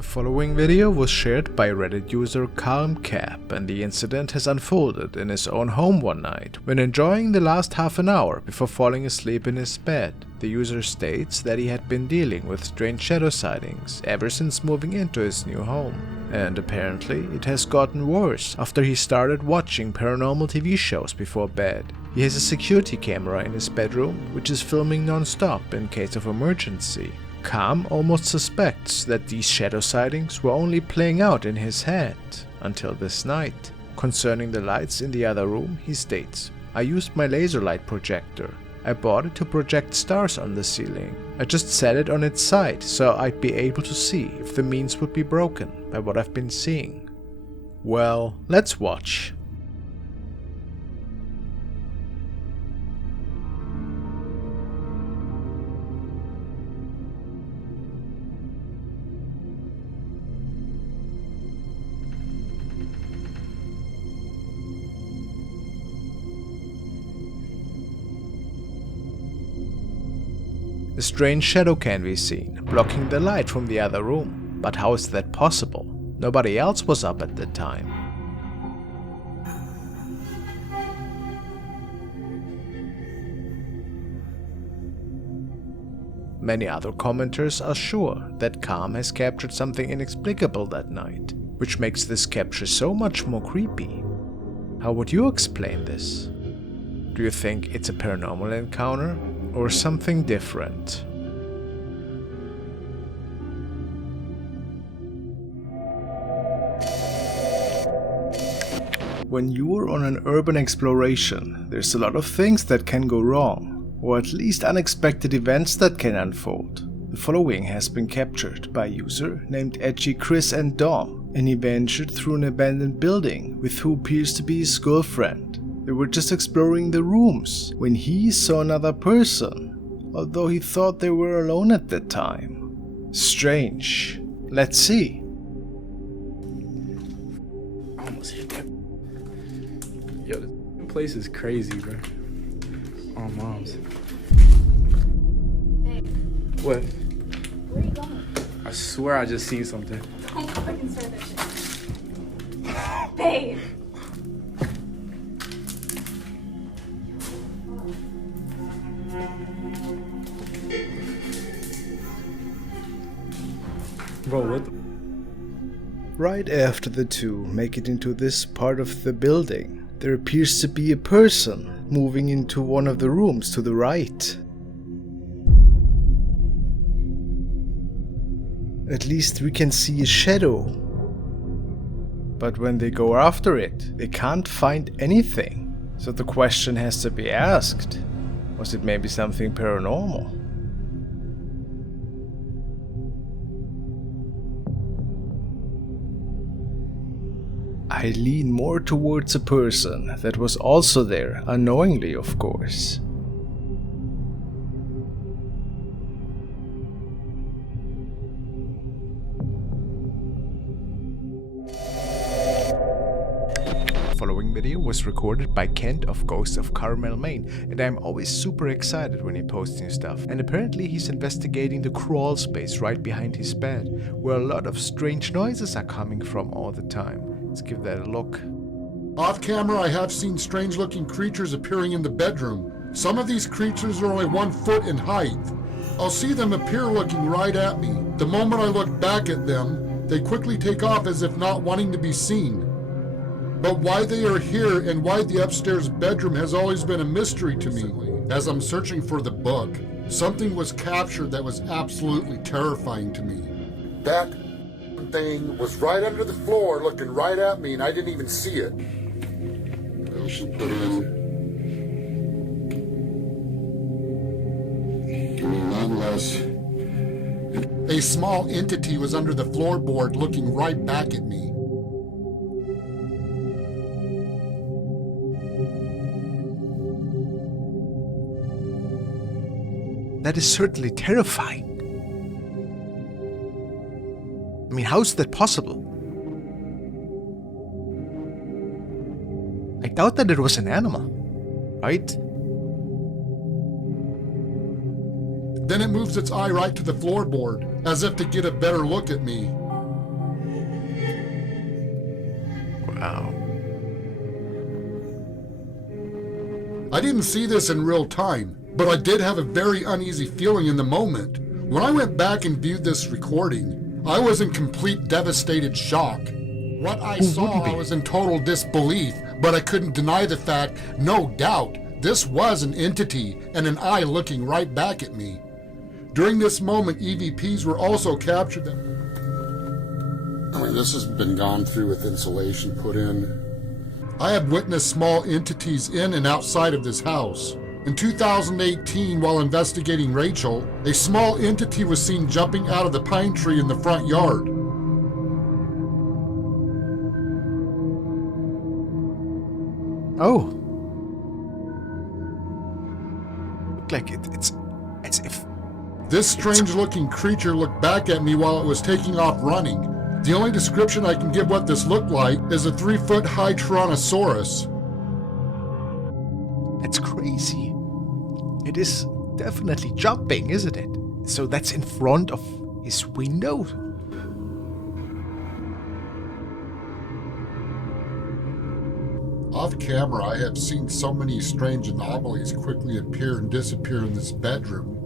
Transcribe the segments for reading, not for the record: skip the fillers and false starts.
The following video was shared by Reddit user CalmCap, and the incident has unfolded in his own home one night. When enjoying the last half an hour before falling asleep in his bed, the user states that he had been dealing with strange shadow sightings ever since moving into his new home. And apparently it has gotten worse after he started watching paranormal TV shows before bed. He has a security camera in his bedroom which is filming non-stop in case of emergency. Cam almost suspects that these shadow sightings were only playing out in his head until this night. Concerning the lights in the other room, he states, "I used my laser light projector. I bought it to project stars on the ceiling. I just set it on its side so I'd be able to see if the means would be broken by what I've been seeing." Well, let's watch. A strange shadow can be seen, blocking the light from the other room. But how is that possible? Nobody else was up at the time. Many other commenters are sure that Cam has captured something inexplicable that night, which makes this capture so much more creepy. How would you explain this? Do you think it's a paranormal encounter? Or something different? When you're on an urban exploration, there's a lot of things that can go wrong, or at least unexpected events that can unfold. The following has been captured by a user named Edgy Chris and Dom, and he ventured through an abandoned building with who appears to be his girlfriend. They were just exploring the rooms when he saw another person, although he thought they were alone at the time. Strange. Let's see. I almost hit that. Yo, this place is crazy, bro. Oh, mom's. Babe, What? where are you going? I swear I just seen something. Don't fucking start that shit. Babe! Bro, what the? Right after the two make it into this part of the building, there appears to be a person moving into one of the rooms to the right. At least we can see a shadow. But when they go after it, they can't find anything. So the question has to be asked, was it maybe something paranormal? I lean more towards a person that was also there, unknowingly of course. The following video was recorded by Kent of Ghost of Carmel, Maine, and I'm always super excited when he posts new stuff. And apparently he's investigating the crawl space right behind his bed, where a lot of strange noises are coming from all the time. Let's give that a look. Off camera, I have seen strange looking creatures appearing in the bedroom. Some of these creatures are only 1 foot in height. I'll see them appear looking right at me. The moment I look back at them, they quickly take off as if not wanting to be seen. But why they are here and why the upstairs bedroom has always been a mystery to me. As I'm searching for the book, something was captured that was absolutely terrifying to me. That thing was right under the floor looking right at me and I didn't even see it. Nonetheless, a small entity was under the floorboard looking right back at me. That is certainly terrifying. I mean, how is that possible? I doubt that it was an animal, right? Then it moves its eye right to the floorboard, as if to get a better look at me. Wow. I didn't see this in real time, but I did have a very uneasy feeling in the moment. When I went back and viewed this recording, I was in complete devastated shock. What I saw, I was in total disbelief, but I couldn't deny the fact, no doubt, this was an entity and an eye looking right back at me. During this moment, EVPs were also captured. This has been gone through with insulation put in. I have witnessed small entities in and outside of this house. In 2018, while investigating Rachel, a small entity was seen jumping out of the pine tree in the front yard. Oh. Look like it's as if... This strange-looking creature looked back at me while it was taking off running. The only description I can give what this looked like is a 3-foot-high Tyrannosaurus. That's crazy. It is definitely jumping, isn't it? So that's in front of his window. Off camera, I have seen so many strange anomalies quickly appear and disappear in this bedroom.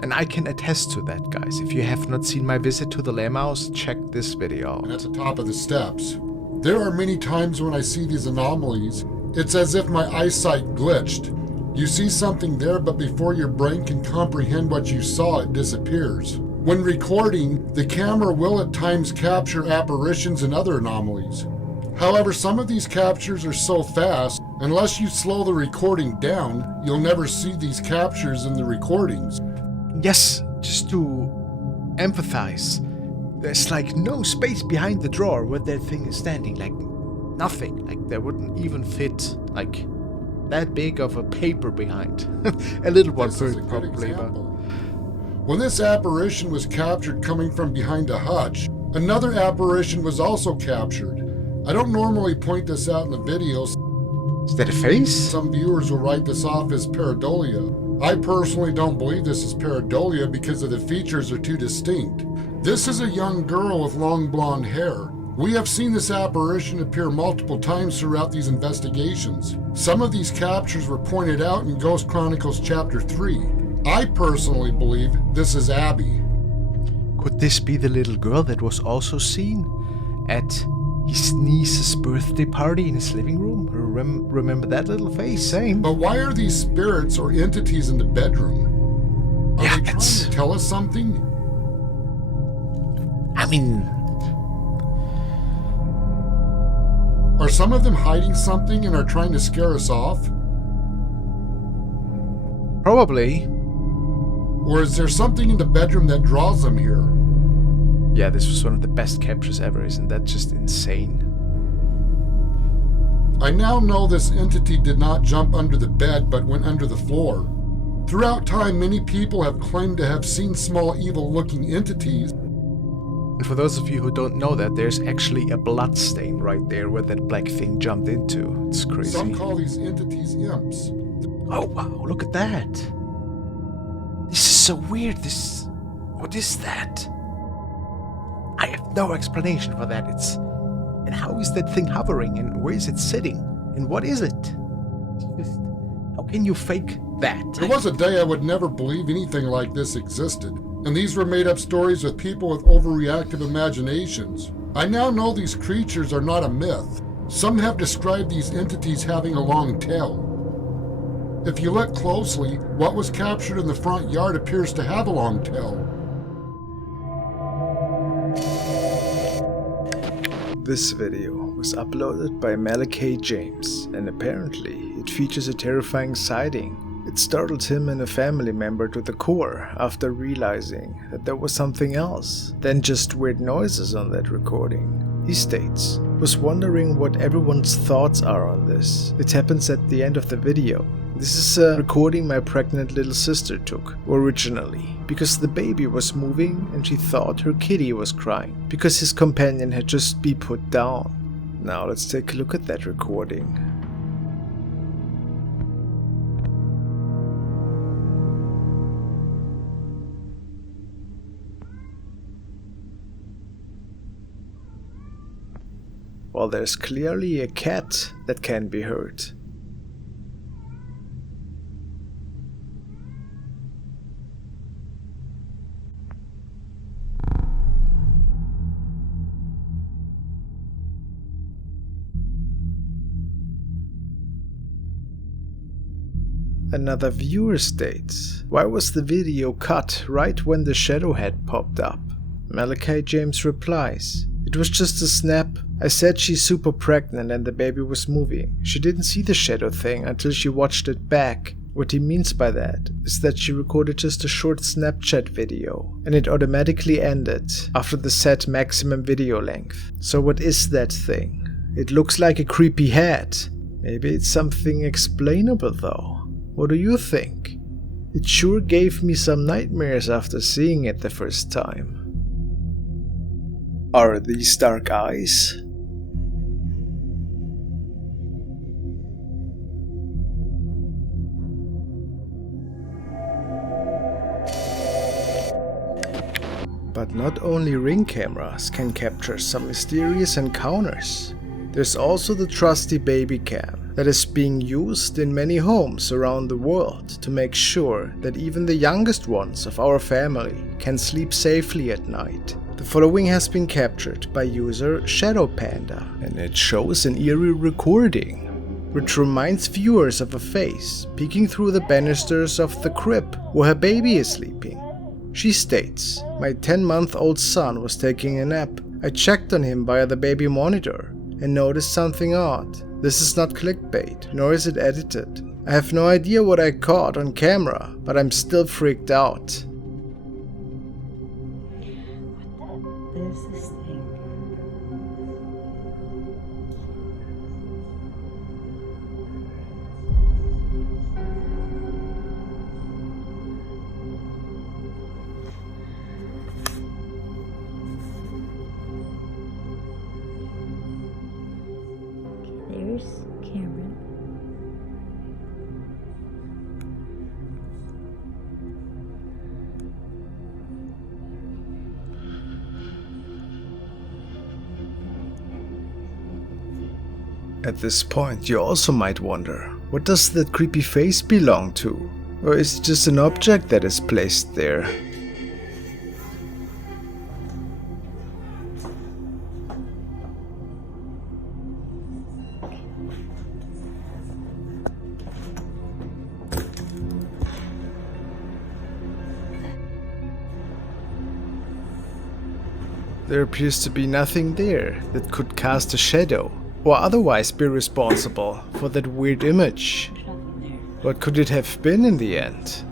And I can attest to that, guys. If you have not seen my visit to the Lamb House, check this video. And at the top of the steps. There are many times when I see these anomalies, it's as if my eyesight glitched. You see something there, but before your brain can comprehend what you saw, it disappears. When recording, the camera will at times capture apparitions and other anomalies. However, some of these captures are so fast, unless you slow the recording down, you'll never see these captures in the recordings. Yes, just to empathize, there's like no space behind the drawer where that thing is standing, like nothing, like there wouldn't even fit like that big of a paper behind. A little one probably, but... When this apparition was captured coming from behind a hutch, another apparition was also captured. I don't normally point this out in the videos. Is that a face? Some viewers will write this off as pareidolia. I personally don't believe this is pareidolia because of the features are too distinct. This is a young girl with long blonde hair. We have seen this apparition appear multiple times throughout these investigations. Some of these captures were pointed out in Ghost Chronicles Chapter 3. I personally believe this is Abby. Could this be the little girl that was also seen at his niece's birthday party in his living room? Remember that little face? Same. But why are these spirits or entities in the bedroom? Are Yeah, they trying to tell us something? I mean... Are some of them hiding something and are trying to scare us off? Probably. Or is there something in the bedroom that draws them here? Yeah, this was one of the best captures ever. Isn't that just insane? I now know this entity did not jump under the bed but went under the floor. Throughout time, many people have claimed to have seen small evil-looking entities. And for those of you who don't know that, there's actually a blood stain right there where that black thing jumped into. It's crazy. Some call these entities imps. Oh wow, look at that. This is so weird. What is that? I have no explanation for that. And how is that thing hovering, and where is it sitting, and what is it? How can you fake that? There was a day I would never believe anything like this existed, and these were made up stories with people with overreactive imaginations. I now know these creatures are not a myth. Some have described these entities having a long tail. If you look closely, what was captured in the front yard appears to have a long tail. This video was uploaded by Malachi James, and apparently it features a terrifying sighting. It startled him and a family member to the core after realizing that there was something else than just weird noises on that recording. He states, "Was wondering what everyone's thoughts are on this. It happens at the end of the video. This is a recording my pregnant little sister took originally, because the baby was moving and she thought her kitty was crying, because his companion had just been put down." Now let's take a look at that recording. while there's clearly a cat that can be heard. Another viewer states, "Why was the video cut right when the shadow head popped up?" Malachi James replies, "It was just a snap. I said she's super pregnant and the baby was moving. She didn't see the shadow thing until she watched it back." What he means by that is that she recorded just a short Snapchat video and it automatically ended after the set maximum video length. So what is that thing? It looks like a creepy head. Maybe it's something explainable though. What do you think? It sure gave me some nightmares after seeing it the first time. Are these dark eyes? But not only Ring cameras can capture some mysterious encounters. There's also the trusty baby cam that is being used in many homes around the world to make sure that even the youngest ones of our family can sleep safely at night. The following has been captured by user Shadow Panda, and it shows an eerie recording, which reminds viewers of a face peeking through the banisters of the crib where her baby is sleeping. She states, "My 10-month-old son was taking a nap. I checked on him via the baby monitor and noticed something odd. This is not clickbait, nor is it edited. I have no idea what I caught on camera, but I'm still freaked out." What is this thing? There's Cameron. At this point, you also might wonder, what does that creepy face belong to? Or is it just an object that is placed there? There appears to be nothing there that could cast a shadow or otherwise be responsible for that weird image. There's nothing there. What could it have been in the end?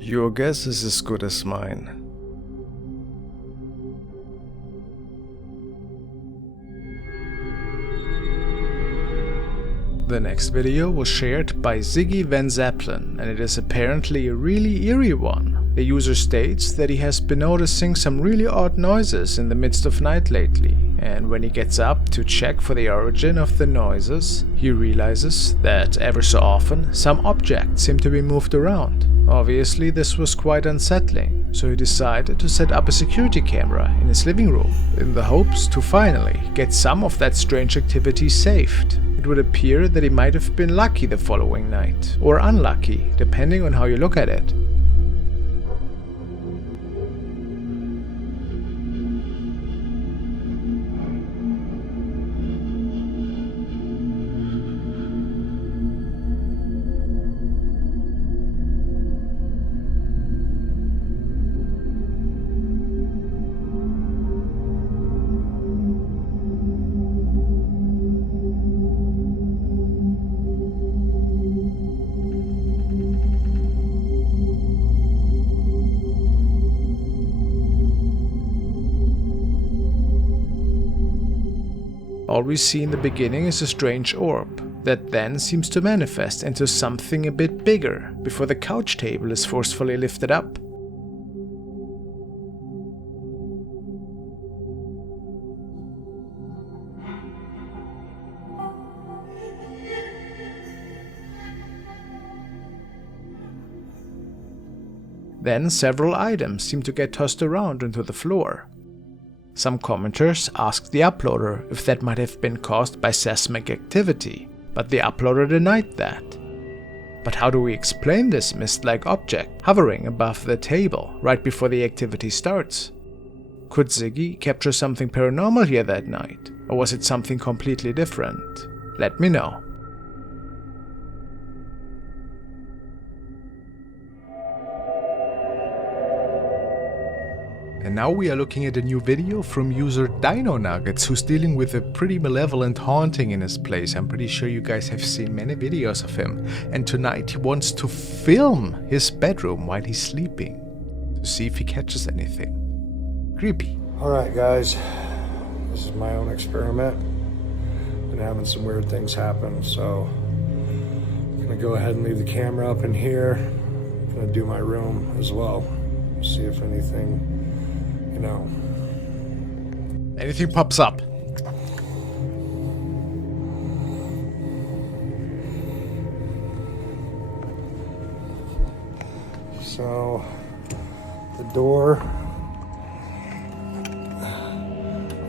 Your guess is as good as mine. The next video was shared by Ziggy Van Zeppelin, and it is apparently a really eerie one. The user states that he has been noticing some really odd noises in the midst of night lately, and when he gets up to check for the origin of the noises, he realizes that ever so often some objects seem to be moved around. Obviously this was quite unsettling, so he decided to set up a security camera in his living room, in the hopes to finally get some of that strange activity saved. It would appear that he might have been lucky the following night, or unlucky, depending on how you look at it. All we see in the beginning is a strange orb, that then seems to manifest into something a bit bigger, before the couch table is forcefully lifted up. Then several items seem to get tossed around onto the floor. Some commenters asked the uploader if that might have been caused by seismic activity, but the uploader denied that. But how do we explain this mist-like object hovering above the table right before the activity starts? Could Ziggy capture something paranormal here that night, or was it something completely different? Let me know. And now we are looking at a new video from user Dino Nuggets, who's dealing with a pretty malevolent haunting in his place. I'm pretty sure you guys have seen many videos of him. And tonight he wants to film his bedroom while he's sleeping, to see if he catches anything. Creepy. Alright guys, this is my own experiment. Been having some weird things happen, so I'm gonna go ahead and leave the camera up in here. I'm gonna do my room as well. See if anything, anything pops up. So, the door,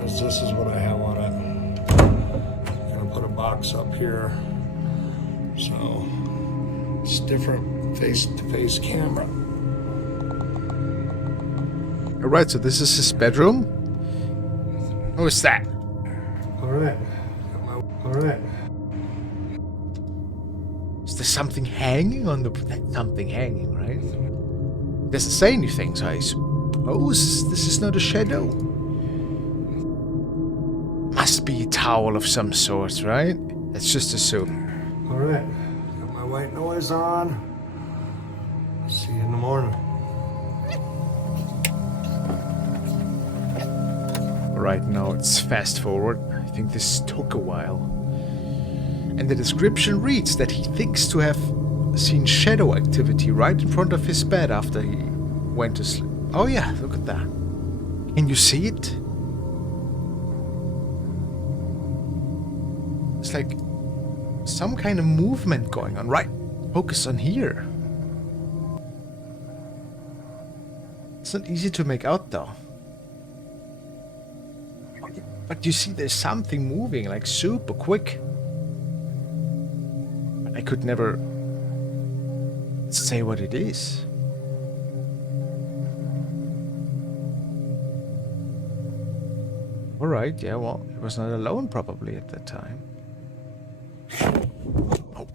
this is what I have on it. I'm gonna put a box up here. So, it's different face-to-face camera. Alright, so this is his bedroom? What was that? Alright. Alright. Is there something hanging on the... That's something hanging, right? Doesn't say anything, so I suppose this is not a shadow. Must be a towel of some sort, right? Let's just assume. Alright. Got my white noise on. See you in the morning. Right now it's fast forward. I think this took a while. And the description reads that he thinks to have seen shadow activity right in front of his bed after he went to sleep. Oh yeah, look at that. Can you see it? It's like some kind of movement going on, right? Focus on here. It's not easy to make out though. But you see there's something moving like super quick. I could never say what it is. Alright, yeah, well, he was not alone probably at that time. Oh.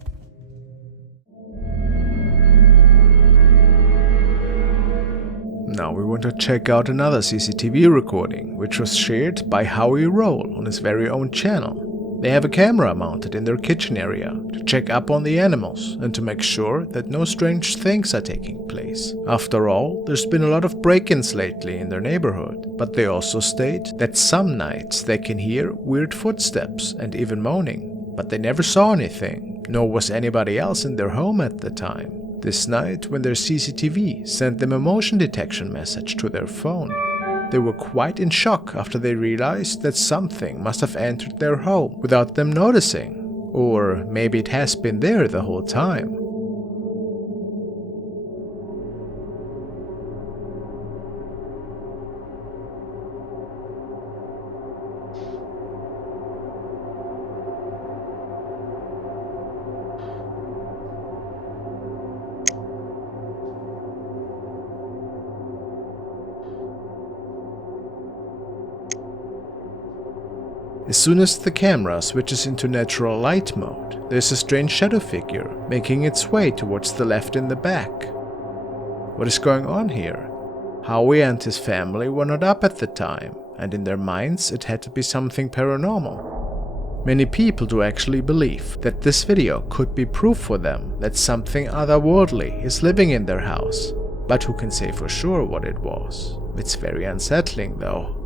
Now we want to check out another CCTV recording, which was shared by Howie Roll on his very own channel. They have a camera mounted in their kitchen area to check up on the animals and to make sure that no strange things are taking place. After all, there's been a lot of break-ins lately in their neighborhood, but they also state that some nights they can hear weird footsteps and even moaning, but they never saw anything, nor was anybody else in their home at the time. This night, when their CCTV sent them a motion detection message to their phone, they were quite in shock after they realized that something must have entered their home without them noticing. Or maybe it has been there the whole time. As soon as the camera switches into natural light mode, there's a strange shadow figure making its way towards the left in the back. What is going on here? Howie and his family were not up at the time, and in their minds it had to be something paranormal. Many people do actually believe that this video could be proof for them that something otherworldly is living in their house, but who can say for sure what it was? It's very unsettling though.